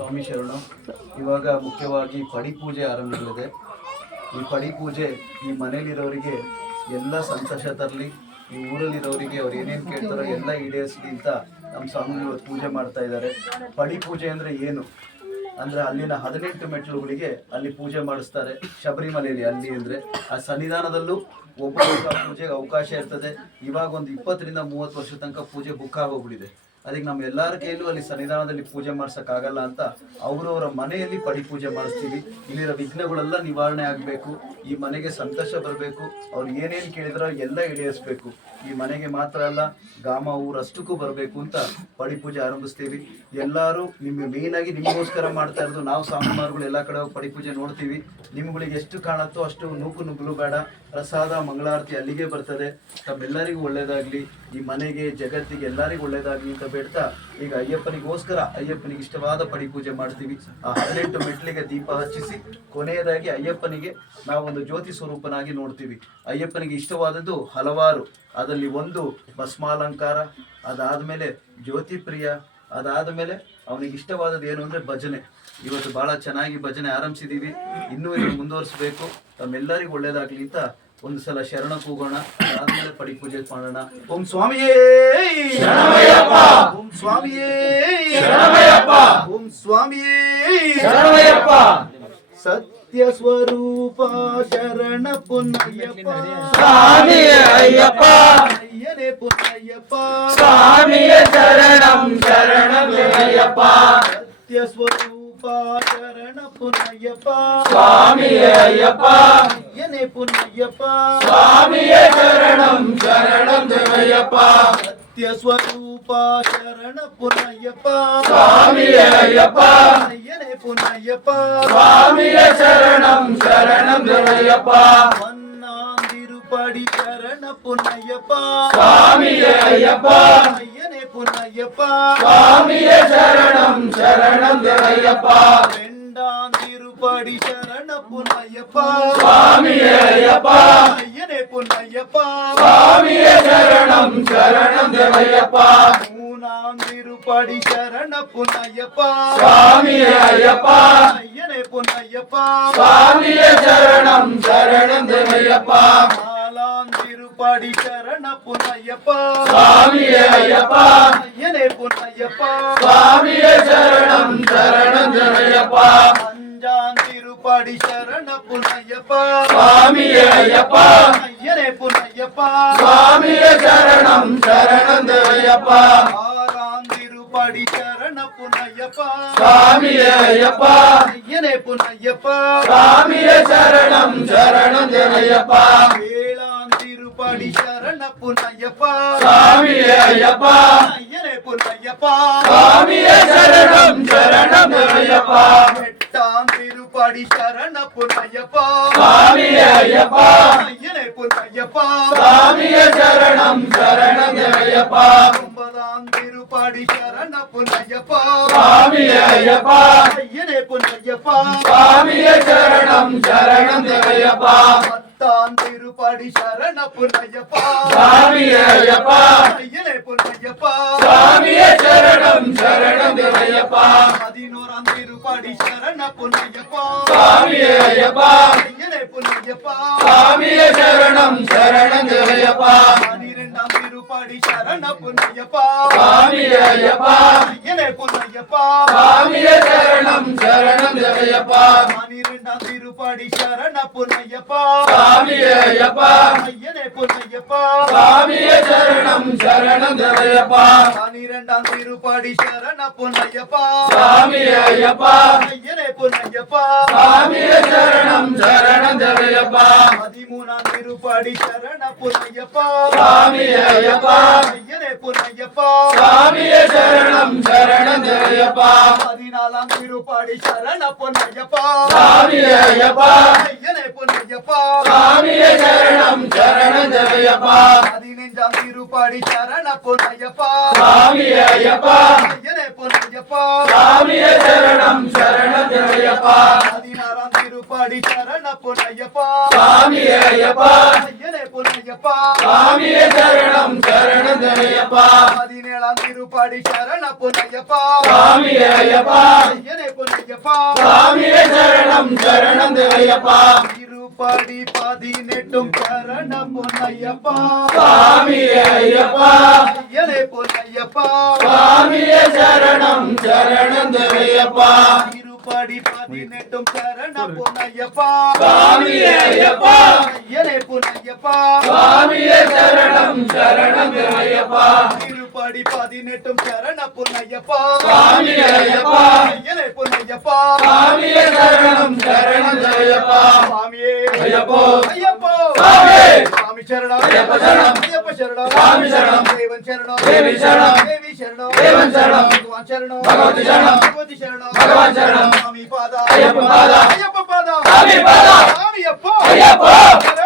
ಸ್ವಾಮಿ ಶರಣ. ಇವಾಗ ಮುಖ್ಯವಾಗಿ ಪಡಿ ಪೂಜೆ ಆರಂಭಗಳಿದೆ. ಈ ಪಡಿ ಪೂಜೆ ಈ ಮನೇಲಿರೋರಿಗೆ ಎಲ್ಲ ಸಂತೋಷ ತರಲಿ, ಈ ಊರಲ್ಲಿರೋರಿಗೆ ಅವ್ರು ಏನೇನು ಕೇಳ್ತಾರೋ ಎಲ್ಲ ಈಡೇರಿಸಲಿ ಅಂತ ನಮ್ಮ ಸ್ವಾಮಿ ಇವತ್ತು ಪೂಜೆ ಮಾಡ್ತಾ ಇದ್ದಾರೆ. ಪಡಿ ಪೂಜೆ ಅಂದರೆ ಏನು? ಅಂದರೆ ಅಲ್ಲಿನ ಹದಿನೆಂಟು ಮೆಟ್ಲುಗಳಿಗೆ ಅಲ್ಲಿ ಪೂಜೆ ಮಾಡಿಸ್ತಾರೆ, ಶಬರಿಮಲೆಯಲ್ಲಿ ಅಲ್ಲಿ ಅಂದರೆ. ಆ ಸನ್ನಿಧಾನದಲ್ಲೂ ಒಬ್ಬ ಪೂಜೆಗೆ ಅವಕಾಶ ಇರ್ತದೆ. ಇವಾಗ ಒಂದು ಇಪ್ಪತ್ತರಿಂದ ಮೂವತ್ತು ವರ್ಷ ತನಕ ಪೂಜೆ ಬುಕ್ ಆಗೋಗ್ಬಿಟ್ಟಿದೆ. ಅದಕ್ಕೆ ನಮ್ಮ ಎಲ್ಲರ ಕೈಲೂ ಅಲ್ಲಿ ಸನ್ನಿಧಾನದಲ್ಲಿ ಪೂಜೆ ಮಾಡಿಸೋಕ್ಕಾಗಲ್ಲ ಅಂತ ಅವರವರ ಮನೆಯಲ್ಲಿ ಪಡಿ ಪೂಜೆ ಮಾಡಿಸ್ತೀವಿ. ಇಲ್ಲಿರೋ ವಿಘ್ನಗಳೆಲ್ಲ ನಿವಾರಣೆ ಆಗಬೇಕು. ಈ ಮನೆಗೆ ಸಂತೋಷ ಬರಬೇಕು. ಅವ್ರು ಏನೇನು ಕೇಳಿದ್ರೋ ಎಲ್ಲ ಈಡೇರಿಸ್ಬೇಕು. ಈ ಮನೆಗೆ ಮಾತ್ರ ಅಲ್ಲ, ಗಾಮ ಊರಷ್ಟಕ್ಕೂ ಬರಬೇಕು ಅಂತ ಪಡಿ ಪೂಜೆ ಆರಂಭಿಸ್ತೀವಿ. ಎಲ್ಲರೂ ನಿಮ್ಮ ಆಗಿ ನಿಮಗೋಸ್ಕರ ಮಾಡ್ತಾ ಇರೋದು ನಾವು ಸಾಮಾನುಗಳು ಎಲ್ಲ ಕಡೆ ಪಡಿ ಪೂಜೆ ನೋಡ್ತೀವಿ. ನಿಮ್ಗಳಿಗೆ ಎಷ್ಟು ಕಾಣುತ್ತೋ ಅಷ್ಟು ನೂಕು ನುಗ್ಗಲು ಬೇಡ. ಪ್ರಸಾದ, ಮಂಗಳಾರತಿ ಅಲ್ಲಿಗೆ ಬರ್ತದೆ. ತಮ್ಮೆಲ್ಲರಿಗೂ ಒಳ್ಳೇದಾಗ್ಲಿ. ಈ ಮನೆಗೆ, ಜಗತ್ತಿಗೆ ಎಲ್ಲರಿಗೂ ಒಳ್ಳೇದಾಗ್ಲಿ ಅಂತ ಬೇಡ್ತಾ ಈಗ ಅಯ್ಯಪ್ಪನಿಗೋಸ್ಕರ ಅಯ್ಯಪ್ಪನಿಗೆ ಇಷ್ಟವಾದ ಪಡಿ ಪೂಜೆ ಮಾಡ್ತೀವಿ. ಆ ಹದಿನೆಂಟು ಮೆಟ್ಲಿಗೆ ದೀಪ ಹಚ್ಚಿಸಿ ಕೊನೆಯದಾಗಿ ಅಯ್ಯಪ್ಪನಿಗೆ ನಾವೊಂದು ಜ್ಯೋತಿ ಸ್ವರೂಪನಾಗಿ ನೋಡ್ತೀವಿ. ಅಯ್ಯಪ್ಪನಿಗೆ ಇಷ್ಟವಾದದ್ದು ಹಲವಾರು ಅದರಲ್ಲಿ ಒಂದು ಭಸ್ಮಾಲಂಕಾರ ಅದಾದ್ಮೇಲೆ ಜ್ಯೋತಿ ಪ್ರಿಯ ಅದಾದ ಮೇಲೆ ಅವನಿಗೆ ಇಷ್ಟವಾದದ್ದು ಏನು ಅಂದ್ರೆ ಭಜನೆ. ಇವತ್ತು ಬಹಳ ಚೆನ್ನಾಗಿ ಭಜನೆ ಆರಂಭಿಸಿದೀವಿ. ಇನ್ನೂ ಇದನ್ನು ಮುಂದುವರಿಸಬೇಕು? ತಮ್ಮೆಲ್ಲರಿಗೂ ಒಳ್ಳೇದಾಗ್ಲಿ ಅಂತ ಒಂದು ಸಲ ಶರಣ ಕೂಗೋಣ. ಅದಾದ್ಮೇಲೆ ಪಡಿ ಪೂಜೆ ಮಾಡೋಣ. ಓಂ ಸ್ವಾಮಿಯೇ! ಓಂ ಸ್ವಾಮಿಯೇ! ಓಂ ಸ್ವಾಮಿಯೇ! சத்யஸ்வரூபா சரண பொன்னையப்பா சாமியே ஐயப்பா ஐயனே பொன்னையப்பா சாமியே சரணம் சரணம் ஐயப்பா சத்யஸ்வரூபா சரண பொன்னையப்பா சாமியே ஐயப்பா ஐயனே பொன்னையப்பா சாமியே சரணம் சரணம் ஐயப்பா நித்யஸ்வரூபா சரண புனையப்பா சுவாமியே ஐயப்பா ஐயனே புனையப்பா சுவாமியே சரணம் சரணம் துணையப்பா மன்னாந்திருப்படி சரண புனையப்பா சுவாமியே ஐயப்பா ஐயனே புனையப்பா சுவாமியே சரணம் சரணம் துணையப்பா வெண்டாந்திருப்படி சரண புனையப்பா சுவாமியே ஐயப்பா உன்னையப்பா சுவாமியே சரணம் சரணம் தேவையப்பா மூணாம் திருப்படி சரண புன்னையப்பா. சுவாமியே ஐயப்பா. ஐயனே புன்னையப்பா. சுவாமியே சரணம் சரணம் தேவையப்பா நாலாம் திருப்படி சரண புன்னையப்பா. சுவாமியே ஐயப்பா. ஐயனே புன்னையப்பா. சுவாமியே சரணம் ஐயப்பாடி சரண புனையப்பா சுவாமியே ஐயப்பா. ஐயனே புனையப்பா சுவாமியே சரணம் சரணம் தேவையப்பா. ஆறாந்திருப்படி சரண புனையப்பா சுவாமியே ஐயப்பா. ஐயனே புனையப்பா சுவாமியே சரணம் சரணம் தேவையப்பா. ஏழாந்திருப்படி சரண புனையப்பா சுவாமியே ஐயப்பா. ஐயனே புனையப்பா சுவாமியே சரணம் சரணம் தேவையப்பா. எட்டாம் திருப்படி சரண பொன்னையப்பா. சாமி ஐயப்பா. ஐயனே பொன்னையப்பா. சாமிய சரணம் சரணம் ஐயப்பா. ஒன்பதாம் திருப்படி சரண பொன்னையப்பா. சாமி ஐயப்பா. ஐயனே பொன்னையப்பா. சாமிய சரணம் சரணம் ஐயப்பா. பத்தாம் திரு பாடி சரண பொன்னையப்பா சாமியப்பா கையிலே பொன்னையப்பா சாமியே சரணம் சரணம் தேவையப்பா. பதினோராம் திருப்பாடி சரண பொன்னையப்பா சாமியப்பா கையிலே பொன்னையப்பா சாமியே சரணம் சரணம் தேவையப்பா. பனிரெண்டாம் திருப்பாடி சரண பொன்னையப்பா சாமியப்பா கையிலே பொன்னையப்பா சாமியே சரணம் சரணம் தேவையப்பா. பனிரெண்டாம் திரு பொன்னையப்பா. சாமியே ஐயப்பா. ஐயனே பொன்னையப்பா. சாமியே சரணம் சரணம் தலையப்பா பனிரெண்டாம் திருப்பாடி சரண பொன்னையப்பா. சாமியே ஐயப்பா. ஐயனே பொன்னையப்பா. சாமியே சரணம் சரணம் தலையப்பா பதிமூணாம் திருப்பாடி சரண பொன்னையப்பா. சாமியே ஐயப்பா. ஐயனே பொன்னையப்பா. ஜெயப்பா சாமியே சரணம் சரணம் ஜெயப்பா. பதினாலாம் திருப்பாடி சரண பொன்னையப்பா. சாமியே ஐயப்பா. ஐயனே பொன்னையப்பா. சாமியே சரணம் சரணம் ஜெயப்பா. பதினைஞ்சாம் திருப்பாடி சரண பொன்னையப்பா. சாமியே ஐயப்பா. ஐயனே பொன்னையப்பா. சாமியே சரணம் சரணம் ஜெயப்பா. பதினாறாம் திருப்பாடி சரண பொன்னையப்பா. சாமியே ஐயப்பா. தனையப்பா சாமியே சரணம் சரணம் தனையப்பா. பதினேழாம் திருப்பாடி சரண பொன்னையப்பா சாமியே ஐயப்பா. ஐயனே பொன்னையப்பா சாமியே சரணம் சரணம் தனையப்பா. திருப்பாடி பதினெட்டும் சரண பொன்னையப்பா சாமியே ஐயப்பா. ஐயனே பொன்னையப்பா சாமியே சரணம் சரணம் தனையப்பா. திருப்பாடி பதினெட்டும் சரண பொன்னையப்பா சாமியே ஐயப்பா. பொன்னையப்பா சுவாமியே சரணம் சரணம் ஐயப்பா. இருபடி பதினெட்டும் சரண பொன்னையப்பா. சுவாமியே ஐயப்பா. ஐயனே பொன்னையப்பா. சுவாமியே சரணம் சரணம் ஐயப்பா. சுவாமியே. ஐயப்போ. ஐயப்போ. சுவாமி. சுவாமி சரணம். ஐயப்ப சரணம். ஐயப்ப சரணம். சுவாமி சரணம். தேவன் சரணம். தேவி சரணம். தேவி சரணம். தேவன் சரணம். பகவான் சரணம். பகவதி சரணம். பகவதி சரணம். பகவான் சரணம். சுவாமி பாதா. ஐயப்ப பாதா. ஐயப்ப பாதா. சாமி பாதா. சுவாமி அப்போ. ஐயப்போ.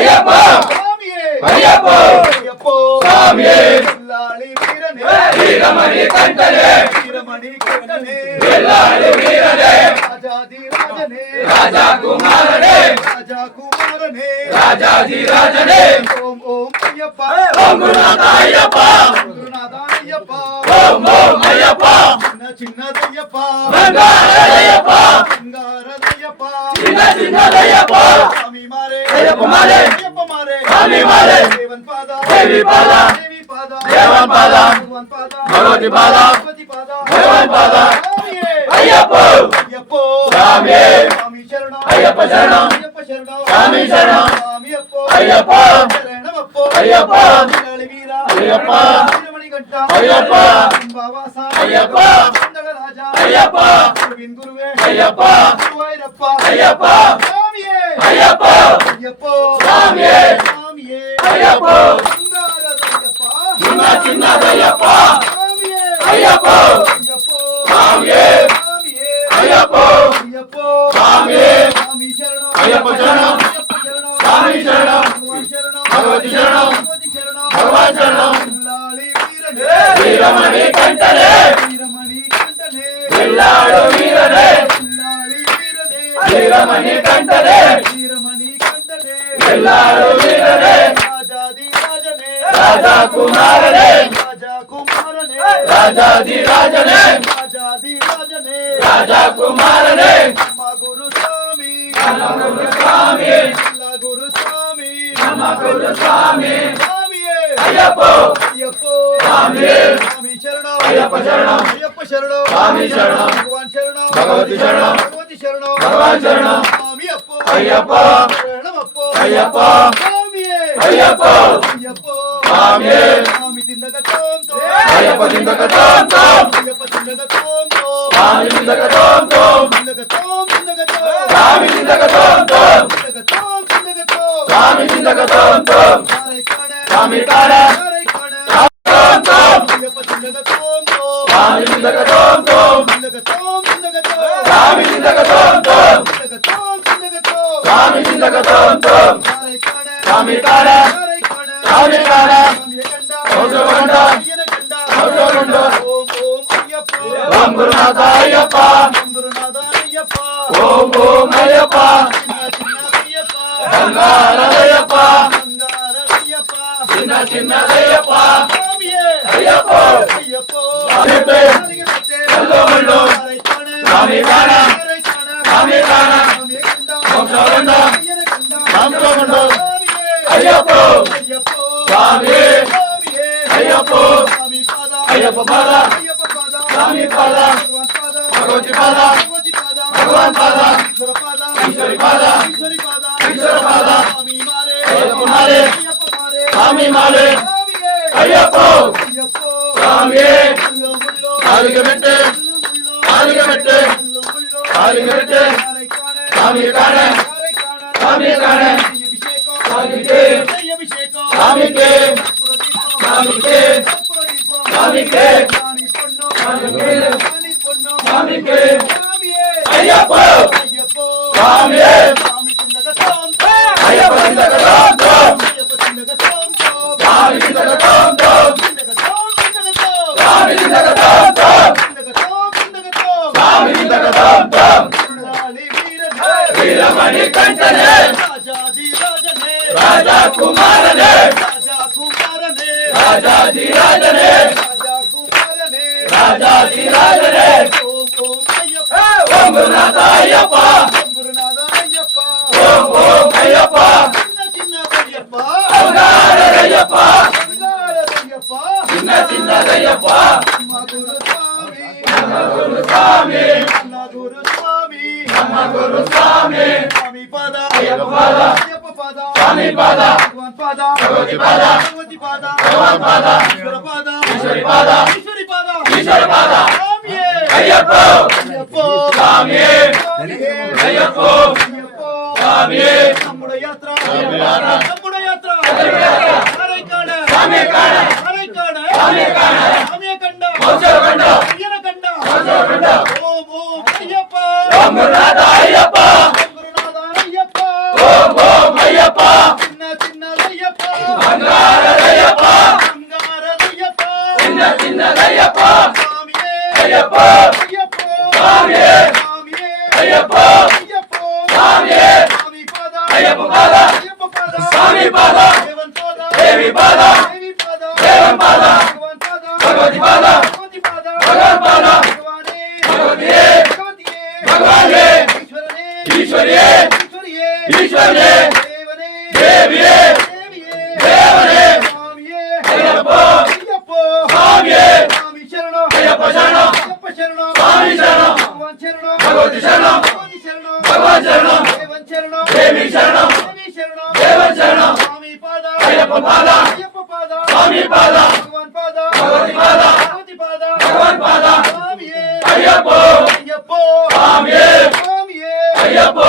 சரணம் அப்போ ஐயப்போ. சுவாமியே ஐயப்போ. ஐயப்போ சுவாமியே. வில்லாளி வீரனே வீரமணி கண்டனே வீரமணி கண்டனே வெள்ளாடு வீரனே ராஜாதி ராஜனே ராஜா குமாரனே ராஜா குமாரனே ராஜாதி ராஜனே ஓம் ஓம் ஐயப்பா ஓம் குருநாத ஐயப்பா குருநாதா ஐயப்பா ஓம் ஓம் ஐயப்பா சின்ன சின்னதையப்பா வெங்கார ஐயப்பா சிங்காரதையப்பா சின்ன சின்ன ஐயப்பா சாமி மாரே ஐயப்ப மாரே. ஐயப்ப மாரே சாமி மாரே. தேவன் பாதா தேவி பாதா. தேவி பாதா தேவன் பாதா. பகவான் பாதா பகவதி பாதா. பகவதி பாதா பகவான் பாதா. சாமியே. ஐயப்போ. ஐயப்போ சாமியே. சாமி சரணம் ஐயப்ப சரணம். ஐயப்ப சின்ன சின்ன ஐயப்பா ஐயப்போ. சாமியே. ஐயப்போ. சாமியே. ஐயப்ப சரணம். சாமி சரணம். பகவதி சரணம். பகவான் சரணம். வீரமணி கண்டனே வெள்ளாடு வீரனே வீரமணி கண்டனே வீரமணி கண்டனே வீரனே ராஜனே ராஜா குமாரனே ராஜா குமாரனே ராஜாதி ராஜனே ராஜாதி ராஜனே ராஜா குமாரனே நம்ம குரு சாமி நம்ம குரு சாமி எல்லா குரு சாமி நம்ம குரு சாமி சாமியே ஐயப்போ. ஐயப்போ சாமியே. சாமி சரணம் ஐயப்ப சரணம். ஐயப்ப சரணம் சாமி சரணம். பகவான் சரணம் பகவதி சரணம். பகவதி சரணம் பகவான் சரணம். சாமி அப்போ ஐயப்போ. ஐயப்போ தோ ஐயப்ப திண்டக தோம் தோம் ஐயப்ப திண்டக தோம் தோம் திண்டக திண்டக ஐயப்ப திண்டக தோம் தோம் சாமி திண்டக தோம் தோம் திண்டக காலுக்கு வெட்டு. காலுக்கு வெட்டு. காலுக்கு வெட்டு. சாமியை காண. சாமியை காண. சாமிக்கு. சாமிக்கு. சாமிக்கு. சாமிக்கு. சாமிக்கு. ஐயப்போ. சாமியே. சாமி திண்டகத்தோம் தோ. ஐயப்ப திண்டக வெங்கடே ராஜாதிராஜனே ராஜா குமாரனே ராஜா குமாரனே ராஜாதிராஜனே ராஜா குமாரனே ராஜாதிராஜனே ஓம் ಸ್ವಾಮಿ ಪಾದ ಅಯ್ಯಪ್ಪ ಪಾದ ಸ್ವಾಮಿ ಪಾದ ಭಗವಾನ್ ಪಾದ ಭಗವತಿ ಪಾದ ಭಗವತಿ ಪಾದ ಭಗವಾನ್ ಪಾದ ಈಶ್ವರ ಪಾದ ಈಶ್ವರಿ ಪಾದ ಈಶ್ವರಿ ಪಾದ ಈಶ್ವರ ಪಾದ ಸ್ವಾಮಿಯೇ ಅಯ್ಯಪ್ಪ ಅಯ್ಯಪ್ಪ ಸ್ವಾಮಿಯೇ ಅಯ್ಯಪ್ಪ ಅಯ್ಯಪ್ಪ ಸ್ವಾಮಿಯೇ நம்முடைய யாத்ரா நம்முடைய யாத்ரா நம்முடைய யாத்ரா சாமி காண சாமி காண சுவாமி பாதா பகவான் பாதா பகவதி ஐயப்போ ஐயப்போ ஐயப்போ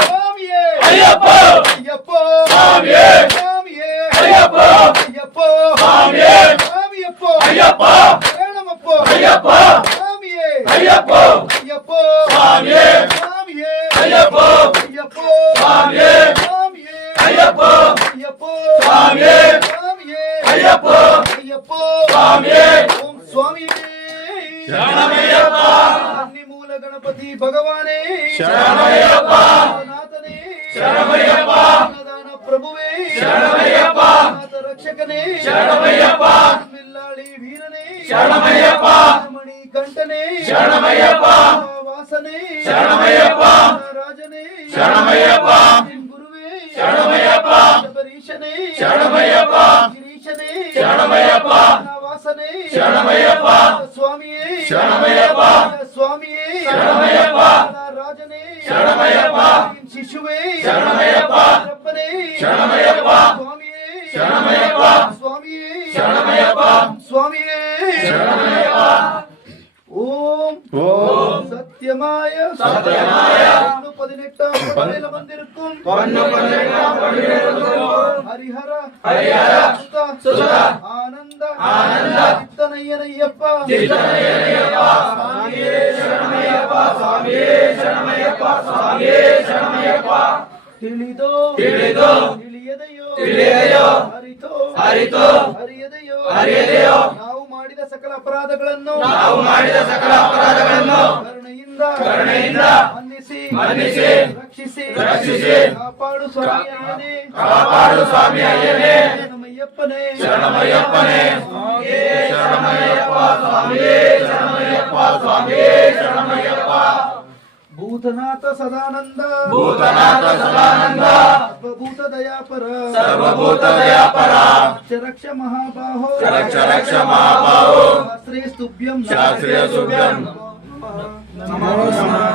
ஐயப்பா! சாமியே! ஐயப்பா! ஐயப்பா! சாமியே! சாமியே! ஐயப்பா! ஐயப்பா! சாமியே! சாமியே! ஐயப்பா! ஐயப்பா! சாமியே! சாமியே! ஐயப்பா! ஐயப்பா! சாமியே! ஓம் சுவாமியே! சரணமையப்பா! அன்னிமூல கணபதி பகவானே! சரணமையப்பா! நாதனே சரணமையப்பா! நாதான பிரபுவே! சரணமையப்பா! நாத வில்லாளி வீரனே! சரணமையப்பா! சரணமையப்பா வாசனே சரணமையப்பா ராஜனே சரணமையப்பா குருவே சரணமையப்பா பரீஷனே சரணமையப்பா கிரீஷனே சரணமையப்பா வாசனே சரணமையப்பா சுவாமியே சரணமையப்பா சுவாமியே சரணமையப்பா ராஜனே சரணமையப்பா சிசுவே சரணமையப்பா ரப்பனே சரணமையப்பா சுவாமியே சரணமையப்பா சுவாமியே சரணமையப்பா சுவாமியே சரணமையப்பா സത്യമായ സത്യമായ പതിനെട്ടാം പടിയിൽ വന്നിരിക്കും പൊന്നു പതിനെട്ടാം പടിയിലിരിക്കും ഹരിഹര ഹരിഹര സുത സുത ആനന്ദ ആനന്ദ ചിത്തനയ്യനയ്യപ്പ ചിത്തനയ്യനയ്യപ്പ സ്വാമിയേ ശരണമയ്യപ്പ സ്വാമിയേ ശരണമയ്യപ്പ സ്വാമിയേ ശരണമയ്യപ്പ ತಿಳಿದೋ ತಿಳಿದೋ ತಿಳಿಯದೆಯೋ ತಿಳಿಯದೆಯೋ ಹರಿತೋ ಹರಿತೋ ಹರಿಯದೆಯೋ ಹರಿಯದೆಯೋ ನಾವು ಮಾಡಿದ ಸಕಲ ಅಪರಾಧಗಳನ್ನು ನಾವು ಮಾಡಿದ ಸಕಲ ಅಪರಾಧಗಳನ್ನು ಕರುಣೆಯಿಂದ ಕರುಣೆಯಿಂದ ಮನ್ನಿಸಿ ಮನ್ನಿಸಿ ರಕ್ಷಿಸಿ ರಕ್ಷಿಸಿ ಕಾಪಾಡು ಸ್ವಾಮಿ ಅಯ್ಯನೇ ಕಾಪಾಡು ಸ್ವಾಮಿ ಅಯ್ಯನೇ ಶರಣಮಯ್ಯಪ್ಪನೇ. ಶರಣಮಯ್ಯಪ್ಪನೇ. ಸ್ವಾಮಿಯೇ. ಶರಣಮಯ್ಯಪ್ಪ ಸ್ವಾಮಿಯೇ ಶರಣಮಯ್ಯಪ್ಪ ಸ್ವಾಮಿಯೇ. भूतनाथ सदानंद भूतनाथ सदानंद सर्वभूत दयापर सर्वभूत दया पर चरक्ष महाबाहो चरक्ष रक्ष महाबाहो शास्त्रीय सुभ्यम शास्त्रीय सुभ्यम नमो नमः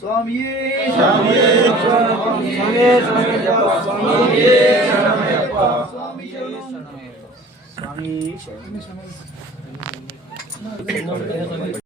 स्वामी स्वामी स्वामी स्वामी स्वामी स्वामी स्वामी